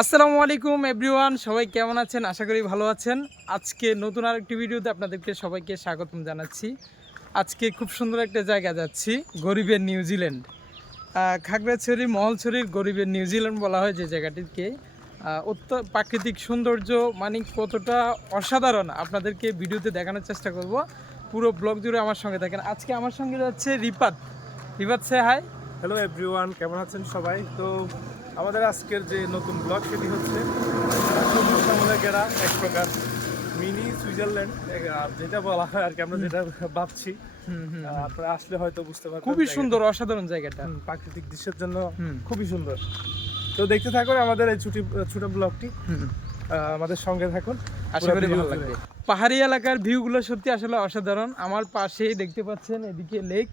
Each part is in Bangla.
আসসালামু আলাইকুম এভরিওয়ান সবাই কেমন আছেন? আশা করি ভালো আছেন। আজকে নতুন আরেকটি ভিডিওতে আপনাদেরকে সবাইকে স্বাগতম জানাচ্ছি। আজকে খুব সুন্দর একটা জায়গা যাচ্ছি, গরিবের নিউজিল্যান্ড খাগড়াছড়ি, মহলছড়ির গরিবের নিউজিল্যান্ড বলা হয় যে জায়গাটিকে। অত্য, প্রাকৃতিক সৌন্দর্য মানে কতটা অসাধারণ আপনাদেরকে ভিডিওতে দেখানোর চেষ্টা করব। পুরো ব্লগ জুড়ে আমার সঙ্গে থাকেন। আজকে আমার সঙ্গে যাচ্ছে রিপাত। রিপাত সে হাই হ্যালো এভরিওয়ান কেমন আছেন সবাই? তো আমাদের আজকের যে নতুন ব্লগ সেটি হচ্ছে সবুজ এক প্রকার মিনি সুইজারল্যান্ড আহ, যেটা বলা হয় আর কি আমরা যেটা ভাবছি আপনারা আসলে হয়তো বুঝতে পারবেন খুবই সুন্দর অসাধারণ জায়গাটা। প্রাকৃতিক দৃশ্যের জন্য খুবই সুন্দর। তো দেখতে থাকুন আমাদের এই ছুটি ছোট ব্লগটি আমাদের সঙ্গে থাকুন। আশা করি ভালো লাগবে। পাহাড়ি এলাকার ভিউগুলো সত্যি আসলে অসাধারণ। আমার পাশেই দেখতে পাচ্ছেন এদিকে লেক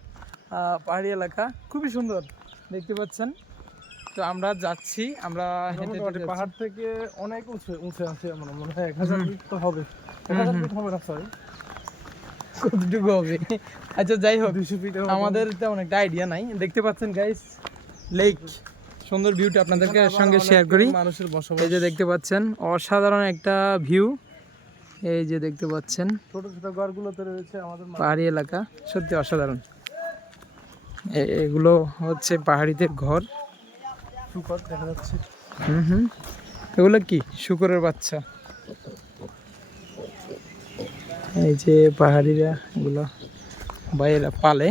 পাহাড়ি এলাকা। খুবই সুন্দর দেখতে পাচ্ছেন। তো আমরা যাচ্ছি আমরা হেঁটে। পাহাড় থেকে অনেক উঁচু উঁচু আছে আমার মনে হয় এক হাজার ফিট তো হবে। এক হাজার ফিট হবে না সরি কতটুকু হবে? আচ্ছা যাই হোক দুইশো ফিট আমাদের তেমন একটা আইডিয়া নাই। দেখতে পাচ্ছেন গাইস লেক সুন্দর ভিউটা আপনাদেরকে সঙ্গে শেয়ার করি। মানুষের বসবাস। এই যে দেখতে পাচ্ছেন অসাধারণ একটা ভিউ এই যে দেখতে পাচ্ছেন ছোট ছোট ঘরগুলোতে রয়েছে আমাদের পাহাড়ি এলাকা। সত্যি অসাধারণ। এগুলো হচ্ছে পাহাড়িদের ঘর। শুকর দেখা যাচ্ছে। হুম হুম এগুলো কি? শুকরের বাচ্চা। এই যে পাহাড়িরা, এগুলো পালে।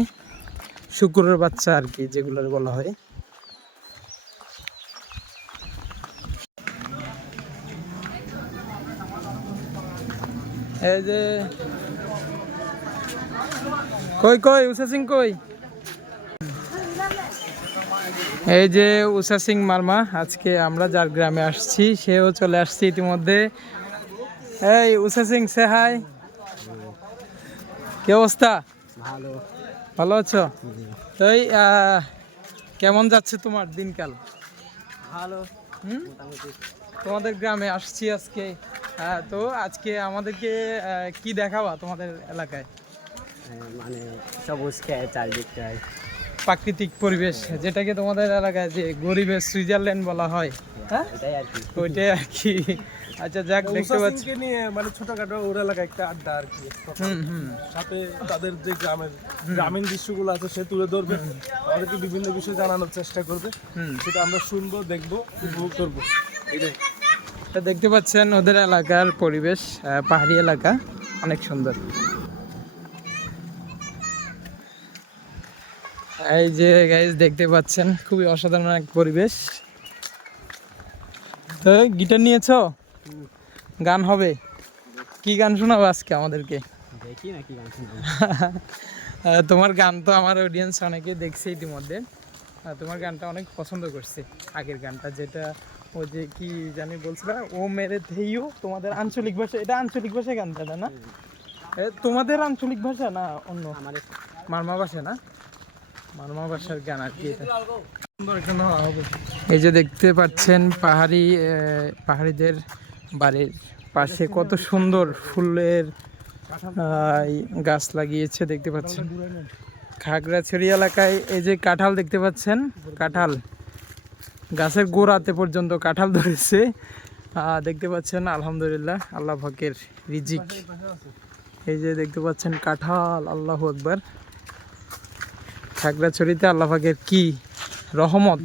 শুকুরের বাচ্চা আর কি যেগুলো বলা হয়। এই যে কই কই, উষা সিং কই? এই যে উষা সিং মার্মা আজকে আমরা যার গ্রামে আসছি সেও চলে আসছে ইতিমধ্যে। এই উষা সিং সে হাই কি অবস্থা? ভালো। ভালো আছো? তো কেমন যাচ্ছে তোমার দিনকাল? ভালো। তোমাদের গ্রামে আসছি আজকে। তো আজকে আমাদেরকে কি দেখাবা তোমাদের এলাকায়? মানে সবুজ খেয়ে চারিদিকটায়। প্রাকৃতিক পরিবেশ যেটাকে তোমাদের এলাকায় যে গরিবের সুইজারল্যান্ড বলা হয় হ্যাঁ? আর কি। ওইটাই আর কি। আচ্ছা যাক দেখতে পাচ্ছি নিয়ে মানে ছোটখাটো ওর এলাকায় একটা আড্ডা আর কি হুম হুম। সাথে তাদের যে গ্রামের গ্রামীণ দৃশ্যগুলো আছে সে তুলে ধরবে। আমাদেরকে বিভিন্ন বিষয় জানানোর চেষ্টা করবে। হুম। সেটা আমরা শুনব দেখব উপভোগ করব। এটাই দেখতে পাচ্ছেন ওদের এলাকার পরিবেশ পাহাড়ি এলাকা অনেক সুন্দর। এই যে গাইজ দেখতে পাচ্ছেন খুবই অসাধারণ এক পরিবেশ। তো গিটার নিয়েছো? গান হবে। কি গান শোনাবো আজকে আমাদেরকে? দেখি নাকি গান শুনব। তোমার গান তো আমার অডিয়েন্স অনেকে দেখছে ইতিমধ্যে। তোমার গানটা অনেক পছন্দ করছে। আগের গানটা যেটা ও যে কি জানি বলছিল ও মেরে থেইও তোমাদের আঞ্চলিক ভাষা এটা আঞ্চলিক ভাষায় গানটা না? তোমাদের আঞ্চলিক ভাষা না অন্য? মারমা ভাষা না? এই যে দেখতে পাচ্ছেন পাহাড়ি পাহাড়িদের বাড়ির পাশে কত সুন্দর ফুলের গাছ লাগিয়েছে, দেখতে পাচ্ছেন। খাগড়াছড়ি এলাকায় এই যে কাঁঠাল দেখতে পাচ্ছেন, কাঁঠাল। গাছের গোড়াতে পর্যন্ত কাঁঠাল ধরেছে। দেখতে পাচ্ছেন, আলহামদুলিল্লাহ, আল্লাহ ফাকের রিজিক। এই যে দেখতে পাচ্ছেন কাঁঠাল, আল্লাহ আকবার। খাগড়াছড়িতে আল্লাহ ফাকের কি রহমত?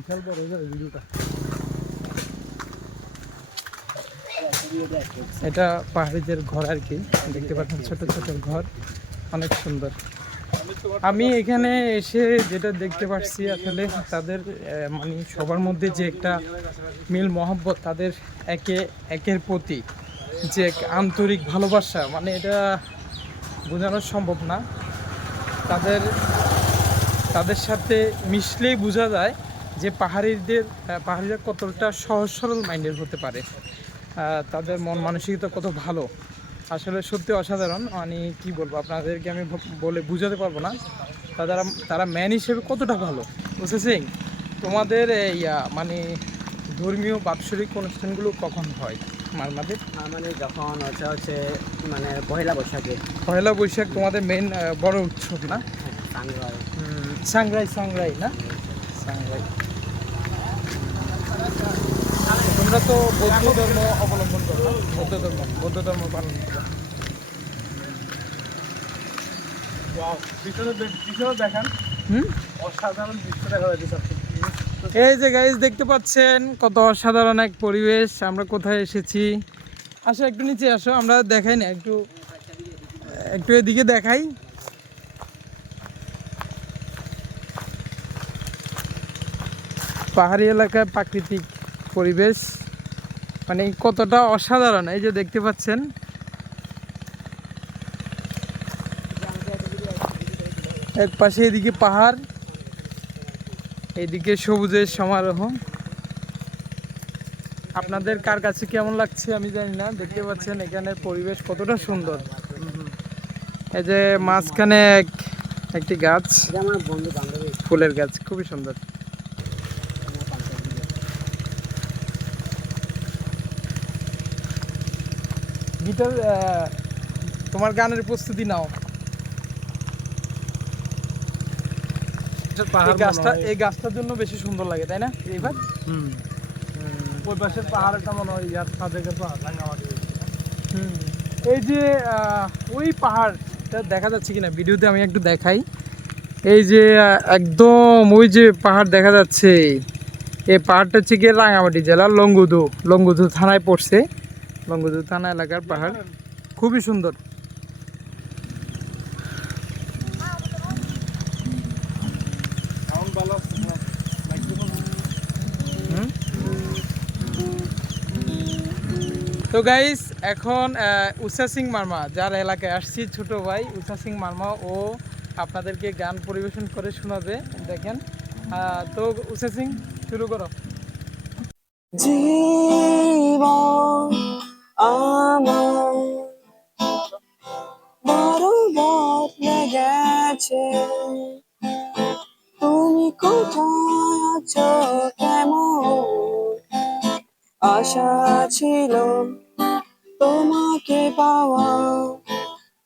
এটা পাহাড়িদের ঘর আর কি। দেখতে পাচ্ছেন ছোট ছোট ঘর। অনেক সুন্দর। আমি এখানে এসে যেটা দেখতে পাচ্ছি আসলে তাদের মানে সবার মধ্যে যে একটা মিল মহব্বত, তাদের একে, একের প্রতি যে এক আন্তরিক ভালোবাসা মানে এটা বোঝানো সম্ভব না। তাদের তাদের সাথে মিশলেই বোঝা যায় যে পাহাড়িদের পাহাড়িরা কতটা সহজ সরল মাইন্ডের হতে পারে। তাদের মন মানসিকতা কত ভালো। আসলে সত্যি অসাধারণ। মানে কি বলব আপনাদেরকে আমি বলে বুঝাতে পারব না। তারা তারা ম্যান হিসেবে কতটা ভালো বুঝেছেন? তোমাদের এই মানে ধর্মীয় বাৎসরিক অনুষ্ঠানগুলো কখন হয় মারমাদের মানে যখন হচ্ছে হচ্ছে মানে পহেলা বৈশাখে। পয়লা বৈশাখ তোমাদের মেন বড় উৎসব না? হয় সাংরাই সাংরাই না? সাংরাই। তোমরা তো বৌদ্ধ ধর্ম অবলম্বন করি? বৌদ্ধ ধর্ম বৌদ্ধ ধর্ম পালন করি। এই যে গাইজ দেখতে পাচ্ছেন কত অসাধারণ এক পরিবেশ। আমরা কোথায় এসেছি? আসো একটু নিচে আসো আমরা দেখাই না একটু একটু এদিকে দেখাই। পাহাড়ি এলাকায় প্রাকৃতিক পরিবেশ। মানে কতটা অসাধারণ, এই যে দেখতে পাচ্ছেন। এক পাশে এদিকে পাহাড় এইদিকে সবুজের সমারোহ। আপনাদের কার কাছে কেমন লাগছে আমি জানি না, দেখতে পাচ্ছেন এখানের পরিবেশ কতটা সুন্দর। এই যে মাঝখানে এক, একটি গাছ, ফুলের গাছ, খুবই সুন্দর। গিটার তোমার গানের প্রস্তুতি নাও। এই গাছটা এই গাছটার জন্য বেশি সুন্দর লাগে তাই না? এইবার? হুম। ওই পাশের পাহাড়টা মনে হয় ইয়ার সাদেকে হুম। এই যে ওই পাহাড়টা দেখা যাচ্ছে কিনা? ভিডিওতে আমি একটু দেখাই। এই যে একদম ওই যে পাহাড় দেখা যাচ্ছে। এই পাহাড়টা হচ্ছে গিয়ে রাঙামাটি জেলার লঙ্গুদু লঙ্গুদু থানায় পড়ছে। লঙ্গুদু থানা এলাকার পাহাড়। খুবই সুন্দর। তো গাইস এখন উষা সিং মার্মা, যার এলাকায় আসছি ছোট ভাই, উষা সিং মার্মা, ও আপনাদেরকে গান পরিবেশন করে শোনাবে, দেখেন। তো উষা সিং, শুরু করো। জীবন আমার বড় বদলে গেছে তুমি কোথায় আছো, কেমন? আশা ছিল তোমাকে পাওয়া।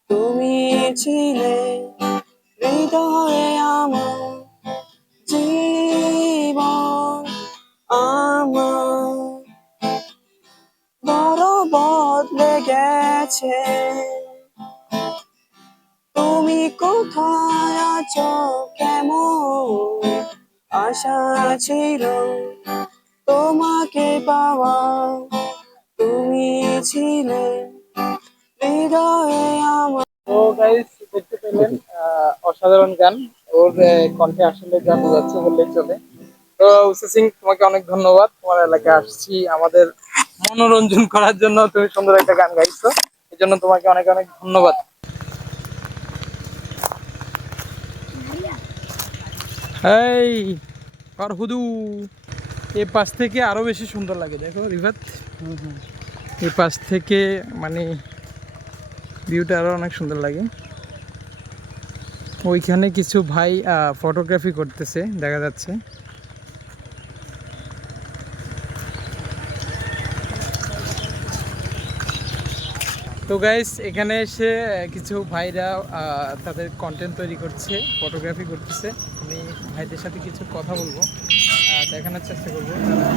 তুমি ছিলে হৃদয়ে আমার। গেছে তুমি কোথায় আছো? কেমন আশা ছিল? তোমাকে পাওয়া তুমি ছিলে। হৃদয়ে আমার তো গাইস দেখতে পেলেন অসাধারণ গান। ওর কণ্ঠে আসলে গান যাচ্ছে বললেই চলে। তো উষা সিং, তোমাকে অনেক ধন্যবাদ। তোমার এলাকায় আসছি আমাদের মনোরঞ্জন করার জন্য। তুমি সুন্দর একটা গান গাইছো। এই জন্য তোমাকে অনেক অনেক ধন্যবাদ। এই আর হুদু এই পাশ থেকে আরও বেশি সুন্দর লাগে, দেখো রিভাত এই পাশ থেকে মানে ভিউটা আরও অনেক সুন্দর লাগে। ওইখানে কিছু ভাই ফটোগ্রাফি করতেছে, দেখা যাচ্ছে। তো গাইস এখানে এসে কিছু ভাইরা আহ, তাদের কন্টেন্ট তৈরি করছে ফটোগ্রাফি করতেছে। আমি ভাইদের সাথে কিছু কথা বলব। দেখানোর চেষ্টা করব তারা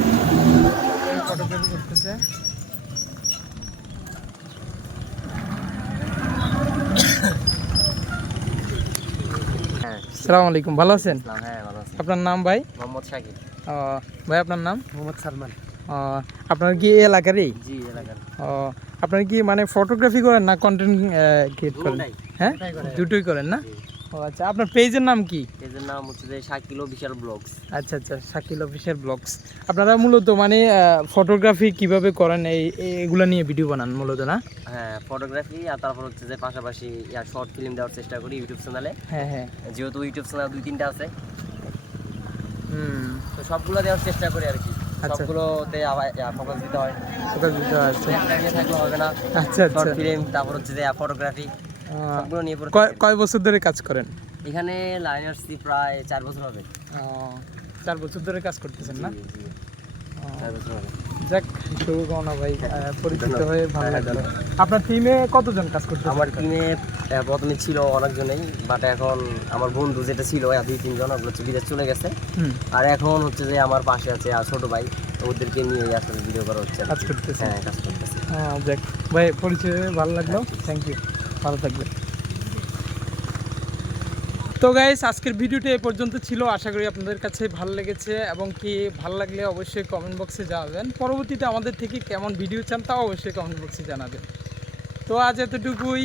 ফটোগ্রাফি করতেছে। সালাম আলাইকুম ভালো আছেন? হ্যাঁ ভালো আপনার নাম ভাই? মোহাম্মদ শাকিব ভাই আপনার নাম? মোহাম্মদ সালমান। আপনার কি এই এলাকারই? জি এলাকার। ও আপনার কি মানে ফটোগ্রাফি করেন না কন্টেন্ট ক্রিয়েট করেন? হ্যাঁ? দুটোই করেন। না? ও আচ্ছা আপনার পেজের নাম কি? এদের নাম হচ্ছে যে শাকিল বিশাল ব্লগস। আচ্ছা আচ্ছা শাকিল অফিসিয়াল ব্লগস। আপনারা মূলত মানে ফটোগ্রাফি কীভাবে করেন? এই এগুলা নিয়ে ভিডিও বানান মূলত না? হ্যাঁ ফটোগ্রাফি আর তারপর হচ্ছে যে পাশাপাশি শর্ট ফিল্ম দেওয়ার চেষ্টা করি ইউটিউব চ্যানেলে হ্যাঁ হ্যাঁ। যেহেতু ইউটিউব চ্যানেল দুই তিনটা আছে। হুম। তো সবগুলো দেওয়ার চেষ্টা করি আর কি। সবগুলোতে ফোকাস দিতে হয়। ফোকাস দিতে আছে থাকলে হবে না। আচ্ছা আচ্ছা। ফিল্ম তারপর হচ্ছে যে ফটোগ্রাফি সবগুলো নিয়ে কয়- বছর ধরে কাজ করেন? এখানে লাইন আসছি প্রায় চার বছর হবে। চার বছর ধরে কাজ করতেছেন না? চার বছর হবে। যাক শুভকামনা ভাই পরিচিত হয়ে ভালো হ্যাঁ, লাগল আপনার টিমে কতজন কাজ করতেছে আমার টিমে প্রথমে ছিল অনেকজনেই বাট এখন আমার বন্ধু যেটা ছিল দুই তিনজন ওগুলো হচ্ছে বিদেশ চলে গেছে। আর এখন হচ্ছে যে আমার পাশে আছে আর ছোট ভাই ওদেরকে নিয়ে আসলে ভিডিও করা হচ্ছে কাজ কি। করতেছেন হ্যাঁ কাজ করতেছে। হ্যাঁ যাক। ভাই পরিচয় ভালো লাগল? থ্যাংক ইউ ভালো থাকবেন। তো গাইস আজকের ভিডিওটা এ পর্যন্ত ছিল। আশা করি আপনাদের কাছে ভালো লেগেছে। এবং কি ভালো লাগলে অবশ্যই কমেন্ট বক্সে জানাবেন। পরবর্তীতে আমাদের থেকে কেমন ভিডিও চান তাও অবশ্যই কমেন্ট বক্সে জানাবেন। তো আজ এতটুকুই।